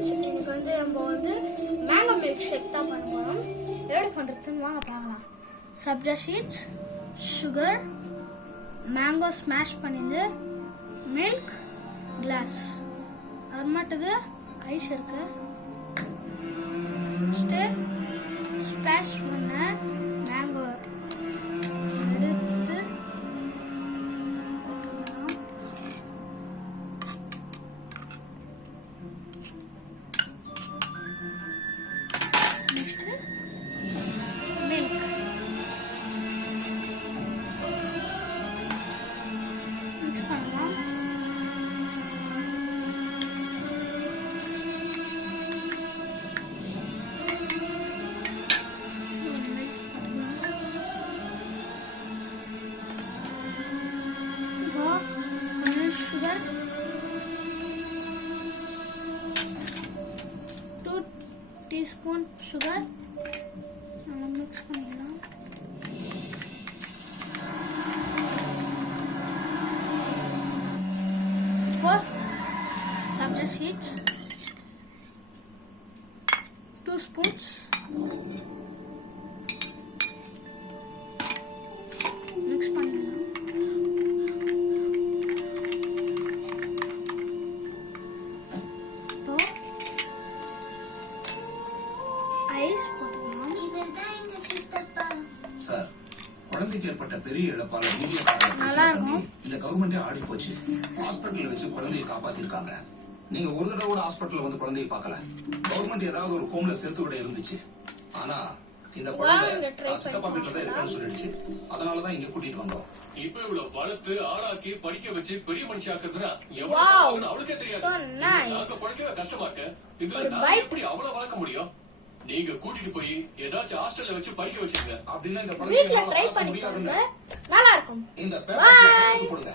Friends, இன்னைக்கு நம்ம mango milk shake தான் பண்ண போகிறோம். எப்படி பண்ணுறதுன்னு வாங்க பார்க்கலாம். Sabja seeds, sugar, mango smash பண்ணிட்டு, மில்க், கிளாஸ், அப்புறமேட்டுக்கு ஐஸ் இருக்கு. ஸ்மாஷ் பண்ண மேங்கோ எடுத்து நெக்ஸ்ட் மில்க் மிக்ஸ் பண்ணலாம். sugar 2 teaspoon sugar mix பண்ணிடலாம். Sabja seeds 2 spoons, mix பண்ணிடலாம். சார், குழந்தைக்கு ஏற்பட்ட பெரிய இழப்பால இந்த கவர்மெண்டே ஆடி போச்சு. ஹாஸ்பிட்டல் வச்சு குழந்தையை காப்பாத்திருக்காங்க. நீங்க ஒரு தடவை கூட ஹாஸ்பிட்டல் வந்து குழந்தையை பார்க்கல. கவர்மெண்ட் ஏதாவது ஒரு ஹோம்ல சேர்த்து விட இருந்துச்சு. ஆனா இந்த குழந்தை சித்தப்பா வீட்டுல தான் இருக்கான்னு சொல்லிடுச்சு. அதனாலதான் இங்க கூட்டிட்டு வந்தோம். இப்ப இவ்வளவு வளர்த்து ஆளாக்கி படிக்க வச்சு பெரிய மனுஷி ஆக்குறதுன்னா அவளுக்கே தெரியாது. நாங்க பழக்கவே கஷ்டமா இருக்கு. இதுல நான் எப்படி அவ்வளவு வளர்க்க முடியும்? நீங்க கூட்டிட்டு போய் ஏதாச்சும் ஹாஸ்டல்ல வச்சு படிக்க வச்சுங்க. அப்படின்னா இந்த வீட்ல ட்ரை பண்ணி பாருங்க, நல்லா இருக்கும். இந்த பேப்பர்ஸ்ல கொடுங்க.